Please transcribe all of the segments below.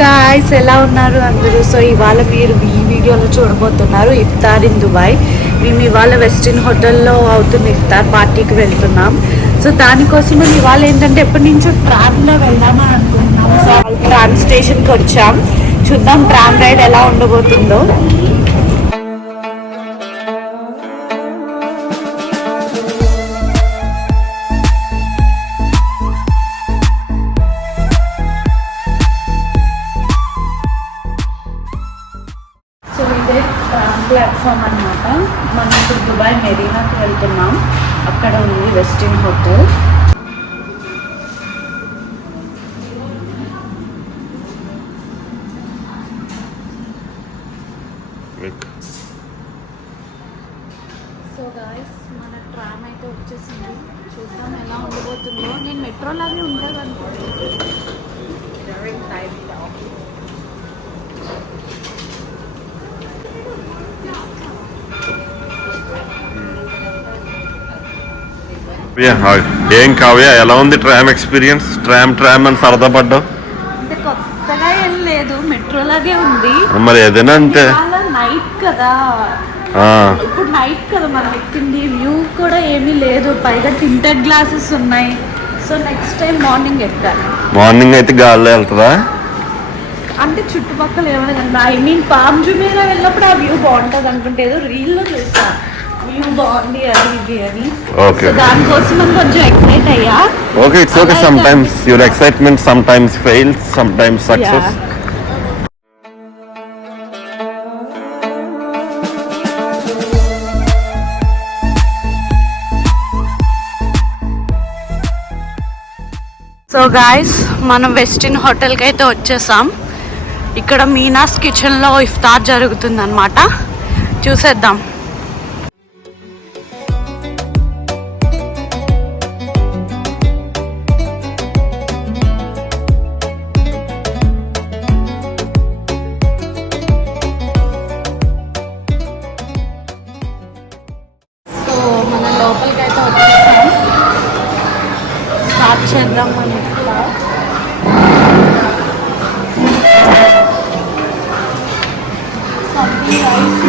గాయ్స్, ఎలా ఉన్నారు అందరూ? సో ఇవాళ మీరు ఈ వీడియోలో చూడబోతున్నారు ఇఫ్తార్ ఇన్ దుబాయ్. మేము ఇవాళ వెస్టిన్ హోటల్లో అవుతున్న ఇఫ్తార్ పార్టీకి వెళ్తున్నాం. సో దానికోసం మేము ఇవాళ ఏంటంటే ఎప్పటి నుంచో ట్రామ్లో వెళ్దామని అనుకుంటున్నాం. సో ట్రామ్ స్టేషన్కి వచ్చాం. చూద్దాం ట్రామ్ రైడ్ ఎలా ఉండబోతుందో. ప్లాట్ఫామ్ అన్నమాట. మనం ఇప్పుడు దుబాయ్ మెరీనాకి వెళ్తున్నాం. అక్కడ ఉంది వెస్టిన్ హోటల్. సో గాయస్, మన ట్రామ్ అయితే వచ్చేసింది. చూద్దాం ఎలా ఉండబోతుందో. నేను మెట్రోలాగే ఉంటుంది అనుకుంటున్నాను. ఏం కావ్య, ఎలా ఉంది ట్రామ్ ఎక్స్పీరియన్స్? ట్రామ్ అని సరదా పడ్డావు? అంటే కొత్తగా ఏం లేదు, మెట్రోలాగే ఉంది. మరి ఏదైనా అంతే. నైట్ కదా, ఇప్పుడు నైట్ కదా మనం ఎక్కింది. వ్యూ కూడా ఏమీ లేదు, పైగా టింటెడ్ గ్లాసెస్ ఉన్నాయి. సో నెక్స్ట్ టైం మార్నింగ్ ఎక్కాలి. మార్నింగ్ అయితే గాల్లో వెళ్తుందా? అంటే చుట్టుపక్కల ఏమైనా పామ్ జుమేరా వెళ్ళినప్పుడు ఆ వ్యూ బాగుంటుంది అనుకుంటే, ఏదో రీల్లో చూసా వ్యూ బాగుంది అది ఇది అని. ఓకే, దానికోసం మనం కొంచెం ఎక్సైట్ అయ్యా. Okay, it's okay. Some times your excitement some times fails, some times success. So guys, మనం వెస్టిన్ హోటల్కి అయితే వచ్చేసాం. ఇక్కడ మీనాస్ కిచెన్లో ఇఫ్తార్ జరుగుతుంది అన్నమాట. చూసేద్దాం. సో మన లోపలికి అయితే వచ్చేసాం. స్టార్ట్ చేద్దాం మన ఇఫ్తార్.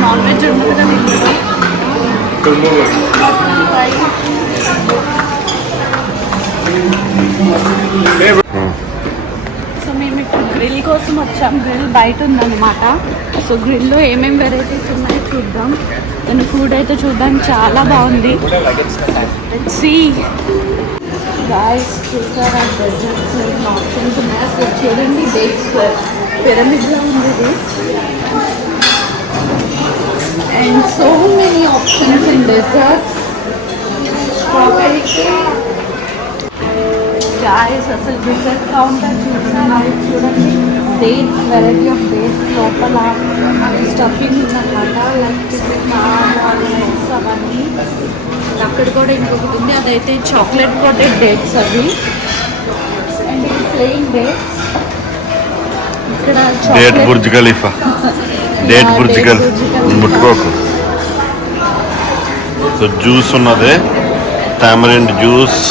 నాన్ వెజ్ ఉండదు కదా ఇందులో. సో మేము ఇప్పుడు గ్రిల్ కోసం వచ్చాం. గ్రిల్ బయట ఉందన్నమాట. సో గ్రిల్లో ఏమేమి వెరైటీస్ ఉన్నాయో చూద్దాం. దాని ఫుడ్ అయితే చూడడానికి చాలా బాగుంది. సీ గాయస్, చూసారా డెజర్ట్స్ ఆప్షన్స్ ఉన్నాయి. అసలు చూడండి, డేట్స్ పిరమిడ్లో ఉంది ఇది. And so many options in desserts. Strawberry cake. Guys, అసలు dessert counter చూడండి. Dates, variety of dates లోపల స్టఫింగ్ ఉందన్నమాట. లైక్ వాల్నట్స్ అవన్నీ. అక్కడ కూడా ఇంకొకటి ఉంది, అదైతే చాక్లెట్ కోటెడ్ డేట్స్ అవి. అండ్ ఇది ప్లెయిన్ డేట్స్. ఇక్కడ date Burj Khalifa, date Burj ముట్టుకోకు. సో జ్యూస్ ఉన్నది, టామరిండ్ జ్యూస్.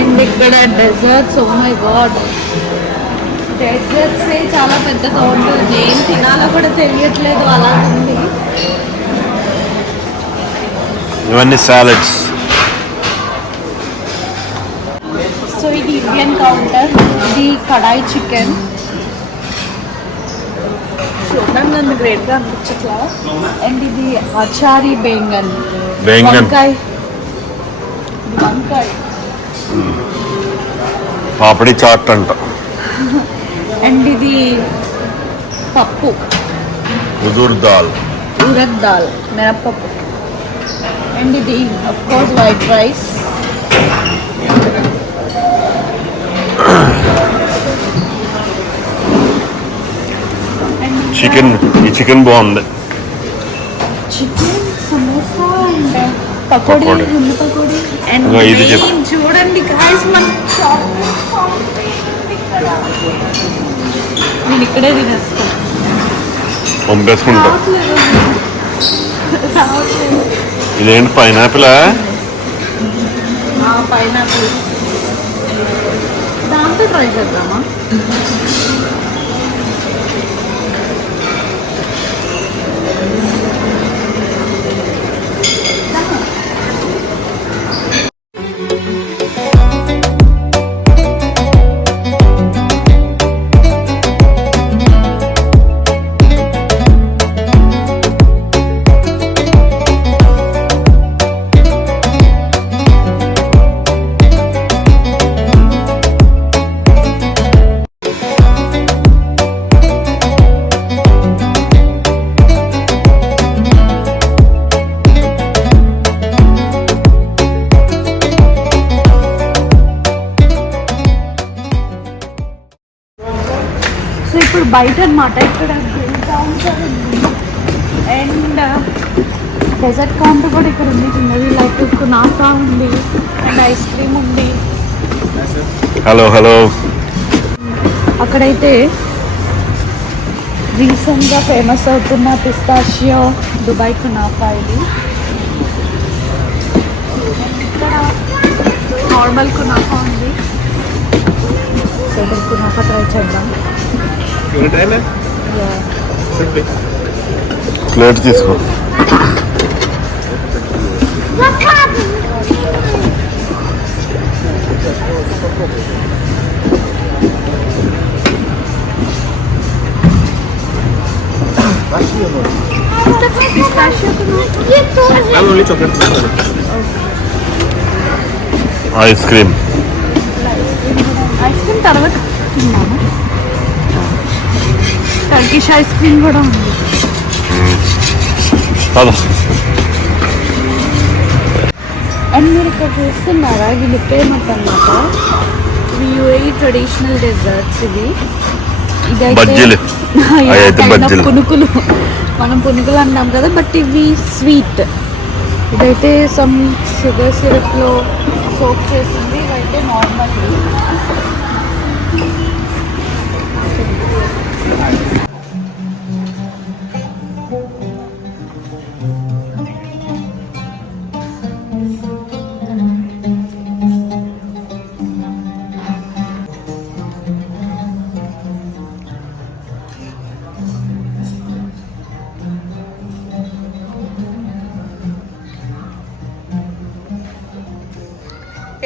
అండ్ ఇక్కడ desserts. Oh my God, desserts చాలా పెద్దగా ఉంటుంది. ఏం తినాలో కూడా తెలియట్లేదు, అలా ఉంది. ఇవన్నీ సాలెడ్స్. సో ఇది ఇండియన్ కౌంటర్. ఇది కడాయి చికెన్. చూడడానికి నన్ను గ్రేట్గా అనిపించట్లా. అండ్ ఇది అచారీ బెంగన్, వంకాయ. పాపడి చాట్ అంట. అండ్ ఇది పప్పు, ఉదూర్ దాల్, ఉరద్ దాల్, మినప్పప్పు. అండ్ ఇది of course white rice. Chicken. ఈ చికెన్ బాగుంది. చికెన్ సమోసా అండ్ పకోడీ, ఉల్లి పకోడీ. అండ్ ఇది చూడండి గాయ్స్, మన నేను ఇక్కడే తినేస్తాను. పంపేసుకుంటా. ఇదేంటి పైనాపిలా? పైనాపిల్. దాంతో ట్రై చేద్దామా? సో ఇప్పుడు బయట అనమాట, ఇక్కడ గ్రిల్ కౌంటర్ ఉంది అండ్ డెజర్ట్ కౌంటర్ కూడా ఇక్కడ ఉంది చిన్నది, లైక్ కునాఫా ఉంది అండ్ ఐస్ క్రీమ్ ఉంది. Hello hello. అక్కడైతే రీసెంట్గా ఫేమస్ అవుతున్న పిస్తాషియో దుబాయ్ కునాఫా ఇది. ఇక్కడ నార్మల్ కునాఫా ఉంది. సో ఇక్కడ కునాఫా ట్రై చేద్దాం. ప్లేట్ తీసుకో. Ice cream. ఐస్ క్రీమ్ తర్వాత తిన్నాము. టర్కిష్ ఐస్ క్రీమ్ కూడా ఉంది. అండ్ మీరు ఇక్కడ చూస్తున్నారా, ఇది లుక్కేమట్ అనమాట. యూఏఈ ట్రెడిషనల్ డెజర్ట్స్ ఇవి. బజ్జీలు. పునుకులు, మనం పునుకులు అన్నాం కదా, బట్ ఇవి స్వీట్. ఇదైతే సమ్ షుగర్ సిరప్లో సోప్ చేసింది, ఇవైతే నార్మల్.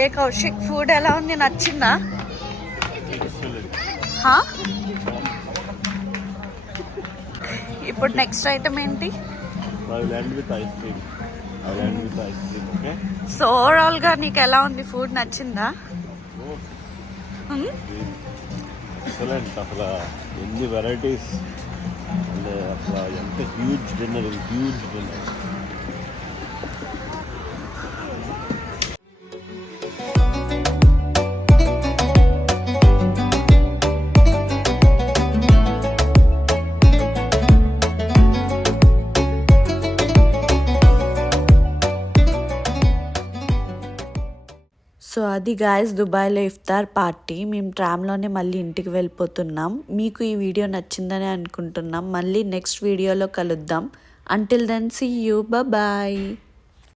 ఏ కౌశిక్, ఫుడ్ ఎలా ఉంది, నచ్చిందా? ఇప్పుడు నెక్స్ట్ ఐటమ్ ఏంటి? సో ఓవరాల్ గా నీకు ఎలా ఉంది, ఫుడ్ నచ్చిందా? అసలు ఎన్ని వెరైటీస్, అసలు ఎంత హ్యూజ్ డిన్నర్. సో అది గాయస్ దుబాయ్లో ఇఫ్తార్ పార్టీ. మేము ట్రామ్లోనే మళ్ళీ ఇంటికి వెళ్ళిపోతున్నాం. మీకు ఈ వీడియో నచ్చిందని అనుకుంటున్నాం. మళ్ళీ నెక్స్ట్ వీడియోలో కలుద్దాం. Until then see you, bye.